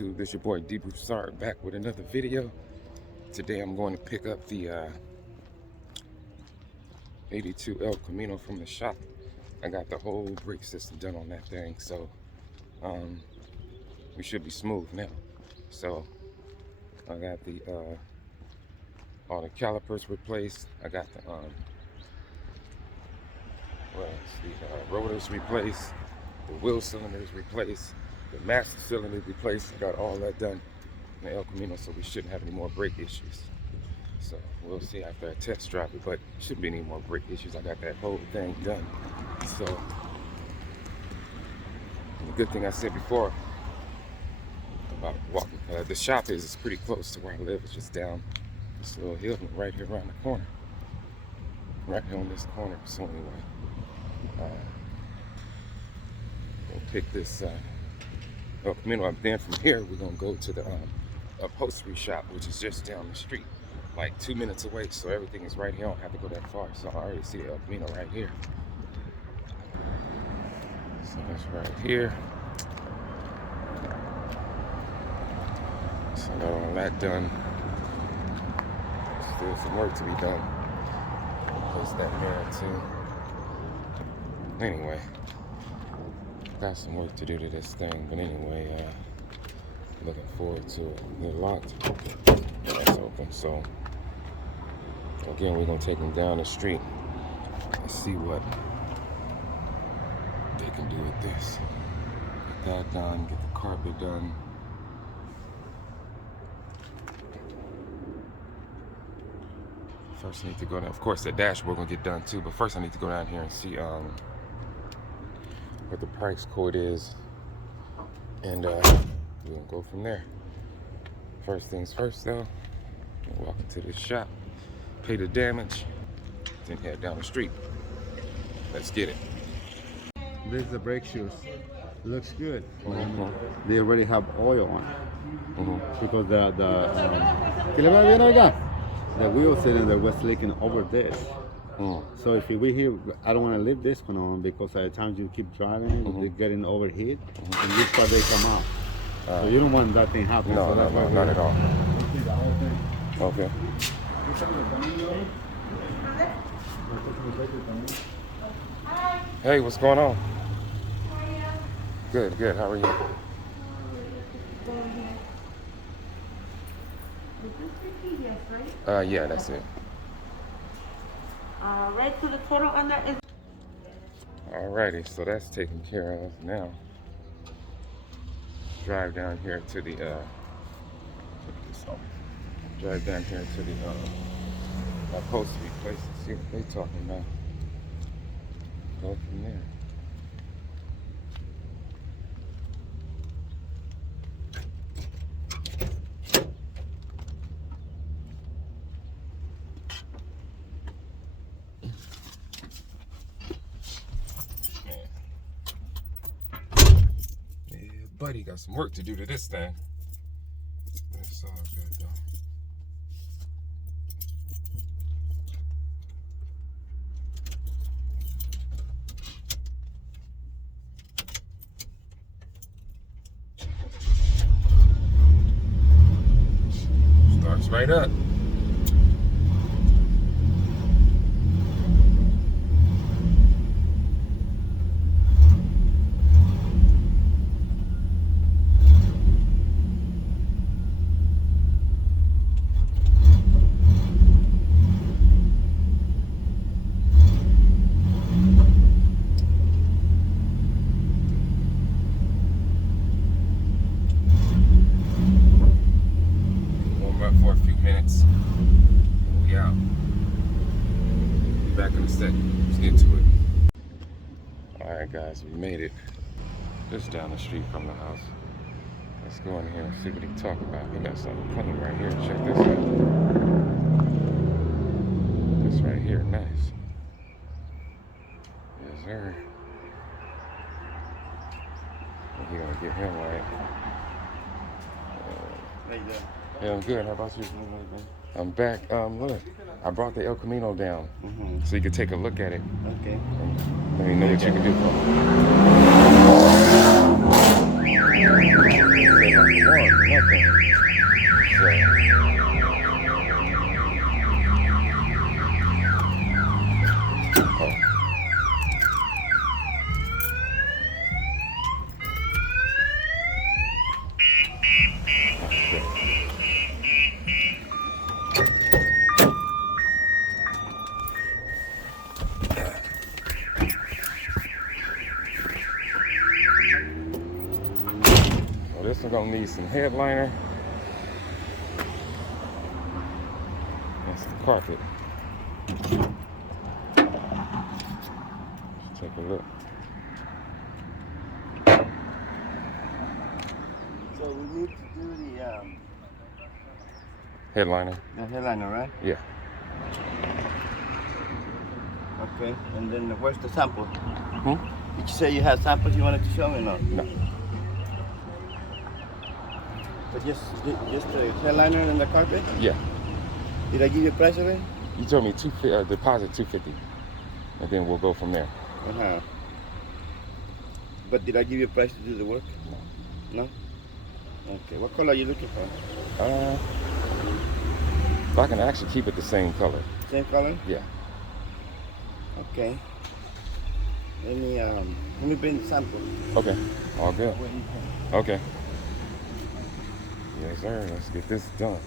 YouTube? This your boy D Broussard back with another video. Today I'm going to pick up the 82 El Camino from the shop. I got the whole brake system done on that thing, so we should be smooth now. So I got the all the calipers replaced. I got the rotors replaced, the wheel cylinders replaced, the master cylinder replaced. Got all that done in the El Camino, so we shouldn't have any more brake issues. So we'll see after I test drive it, but shouldn't be any more brake issues. I got that whole thing done. So the good thing I said before about walking, the shop is pretty close to where I live. It's just down this little hill right here around the corner, right here on this corner. So anyway, we'll pick this El Camino up. Then from here we're gonna go to the upholstery shop, which is just down the street, like 2 minutes away. So everything is right here. I don't have to go that far. So I already see the El Camino right here. So that's right here. So I got all that done. Still some work to be done. Place that mirror too. Anyway, got some work to do to this thing, but anyway, looking forward to it. They're locked. That's open. So again, we're gonna take them down the street and see what they can do with this. Get that done. Get the carpet done. First I need to go down, of course the dashboard gonna get done too, but first I need to go down here and see what the price quote is, and we're gonna go from there. First things first though, we'll walk into this shop, pay the damage, then head down the street. Let's get it. This is the brake shoes. Looks good. They already have oil on it. Because the wheel cylinder was leaking over this. So if we here, I don't want to leave this one on because at times you keep driving it, they're getting overheat, and this part they come out. So you don't want that thing happening. No, so no, not at all. Okay. Hey, what's going on? Good, good. How are you? Yeah, that's it. Right, so the total on that is... Alrighty, so that's taken care of now. Drive down here to the drive down here to the upholstery place and see what they're talking about. Go from there. Buddy got some work to do to this thing. It's all good though. Starts right up. For a few minutes. We out. Be back in a second. Let's get to it. Alright guys, we made it. Just down the street from the house. Let's go in here and see what he talking about. He got something clean right here. Check this out. This right here, nice. Yes sir. He gonna get him right. How you doing? Yeah, I'm good. How about you? I'm back. Look, I brought the El Camino down so you could take a look at it. Okay. Let me know what you can do for me. This one gonna need some headliner and some carpet. Let's take a look. So we need to do Headliner. the headliner, right? Yeah. Okay. And then where's the sample? Hmm? Did you say you had samples you wanted to show me or not? No. So just the headliner and the carpet? Yeah. Did I give you a price already? You told me deposit $250, and then we'll go from there. Uh-huh. But did I give you a price to do the work? No. No? Okay. What color are you looking for? If I can actually keep it the same color. Same color? Yeah. Okay. Let me bring the sample. Okay. All good. What do you think? Okay. Yes, sir. Let's get this done.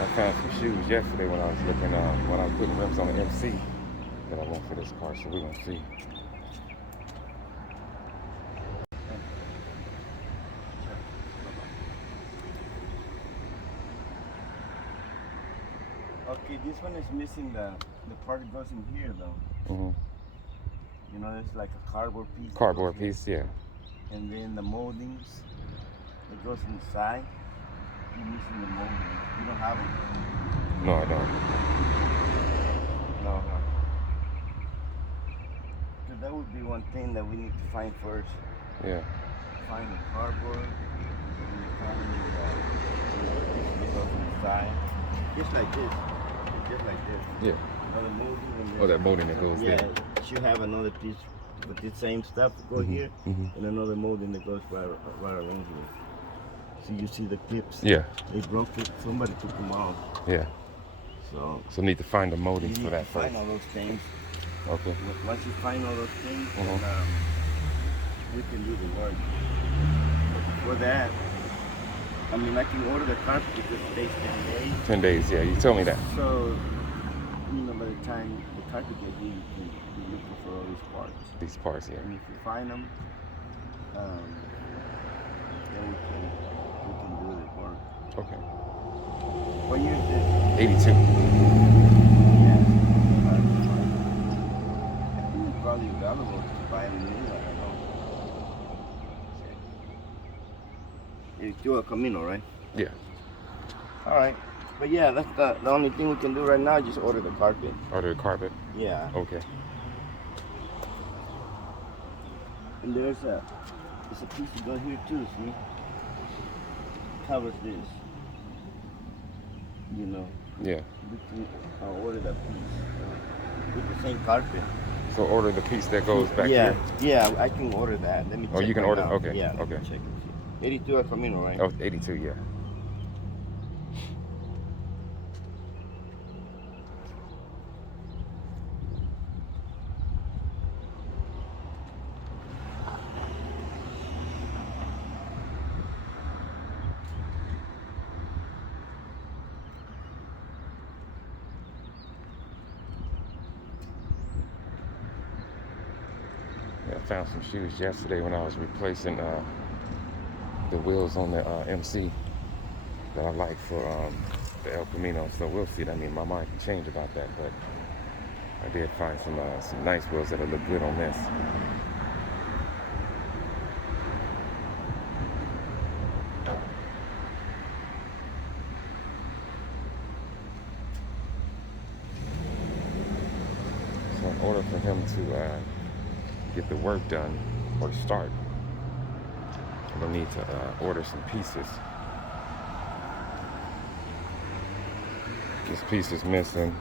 I found some shoes yesterday when I was looking, when I was putting rims on the MC that I want for this car, so we're gonna see. Okay, this one is missing the part that goes in here though. Mm-hmm. You know, it's like a cardboard piece. Cardboard piece, yeah. And then the moldings that goes inside. You're missing the molding. You don't have it? No, I don't. No. So that would be one thing that we need to find first. Yeah. Find the cardboard. And find the piece that goes inside. Just like this. Just like this. Yeah. Another molding. And Oh, that molding that goes yeah, there. it should have another piece with the same stuff to go here, and another molding that goes right around here. So you see the clips. Yeah. They broke it. Somebody took them off. Yeah. So So need to find the you moldings need for that to find first. all those things. Okay. Once you find all those things, then, we can do the work. For that, I mean, I can order the carpet because it takes 10 days. 10 days, yeah. You told me that. So, you know, by the time the carpet gets here, you can be looking for all these parts. These parts, yeah. And if you find them, then we can do the work. Okay. What year is this? 82. Yeah. I think it's probably available to buy them new. I don't know. It's still a Camino, right? Yeah. All right. But yeah, that's the only thing we can do right now. Just order the carpet. Order the carpet. Yeah. Okay. And there's a piece to go here too. See, covers this. You know. Yeah. I'll order that piece with the same carpet. So order the piece that goes back Yeah, here. yeah, I can order that. Let me check. Oh, you can right order? now. Okay, Yeah, let me okay. check and see. 82 at Camino, right? Oh, 82, yeah. Yeah, I found some shoes yesterday when I was replacing the wheels on the MC that I like for the El Camino. So we'll see. I mean, my mind can change about that, but I did find some nice wheels that'll look good on this. him to get the work done or start, I'm gonna need to order some pieces. This piece is missing,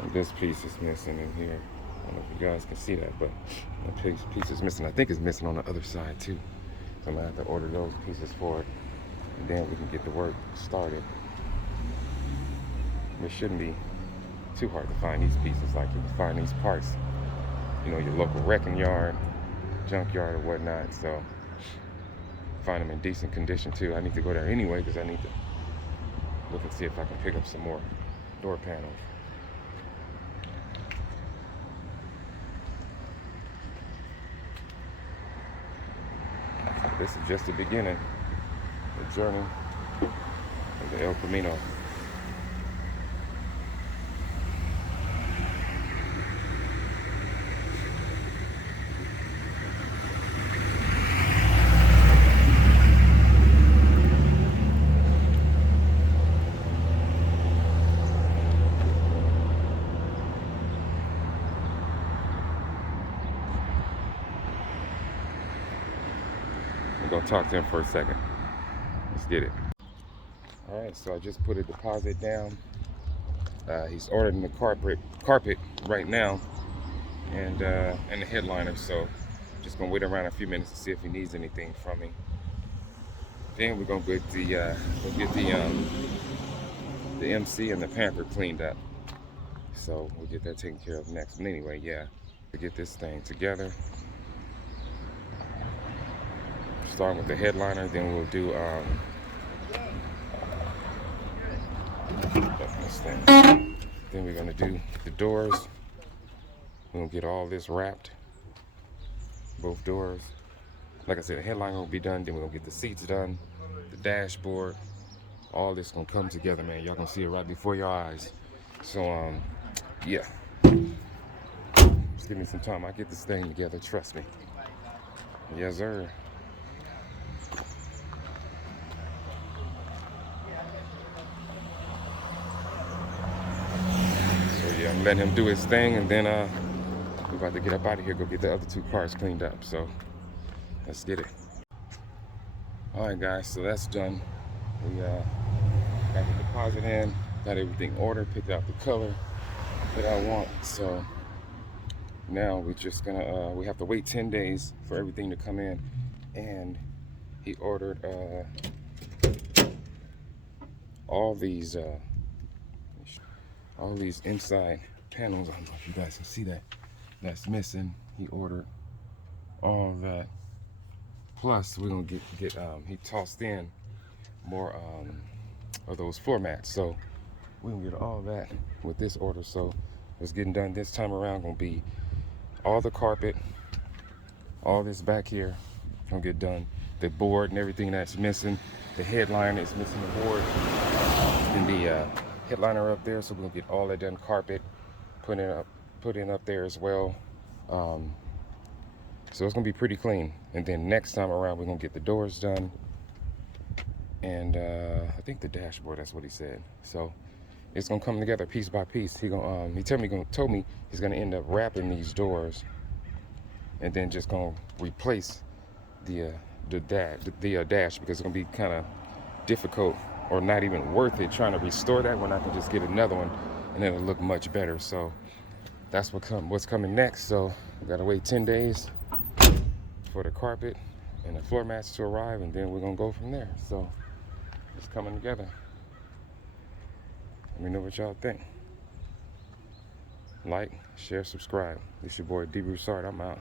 and this piece is missing in here. I don't know if you guys can see that, but the piece is missing. I think it's missing on the other side too. So I'm gonna have to order those pieces for it, and then we can get the work started. It shouldn't be too hard to find these pieces. Like you can find these parts, you know, your local wrecking yard, junkyard or whatnot. So find them in decent condition too. I need to go there anyway because I need to look and see if I can pick up some more door panels. So this is just the beginning, the journey of the El Camino. I'm gonna talk to him for a second. Let's get it. All right, so I just put a deposit down. He's ordering the carpet right now, and the headliner. So just gonna wait around a few minutes to see if he needs anything from me. Then we're gonna get the MC and the pamper cleaned up. So we'll get that taken care of next. But anyway, yeah, to get this thing together. Starting with the headliner, then we'll do then we're gonna do the doors. We're gonna get all this wrapped, both doors. Like I said, the headliner will be done, then we're gonna get the seats done, the dashboard. All this gonna come together, man. Y'all gonna see it right before your eyes. So yeah, just give me some time. I'll get this thing together, trust me. Yes, sir. Yeah, I'm letting him do his thing, and then we're about to get up out of here, go get the other two cars cleaned up. So let's get it. All right, guys, so that's done. We got the deposit in, got everything ordered, picked out the color that I want. So now we're just gonna we have to wait 10 days for everything to come in, and he ordered all these inside panels. I don't know if you guys can see that. That's missing. He ordered all that. Plus, we're gonna get he tossed in more of those floor mats. So we're gonna get all that with this order. So what's getting done this time around gonna be all the carpet, all this back here gonna get done. The board and everything that's missing. The headliner is missing the board. And the headliner up there, so we're gonna get all that done. Carpet put in up there as well. So it's gonna be pretty clean. And then next time around, we're gonna get the doors done, and I think the dashboard. That's what he said. So it's gonna come together piece by piece. He told me he's gonna end up wrapping these doors, and then just gonna replace the dash, because it's gonna be kind of difficult or not even worth it trying to restore that when I can just get another one and it'll look much better. So that's what's coming next. So we gotta wait 10 days for the carpet and the floor mats to arrive, and then we're gonna go from there. So it's coming together. Let me know what y'all think. Like, share, subscribe. It's your boy D. Broussard. I'm out.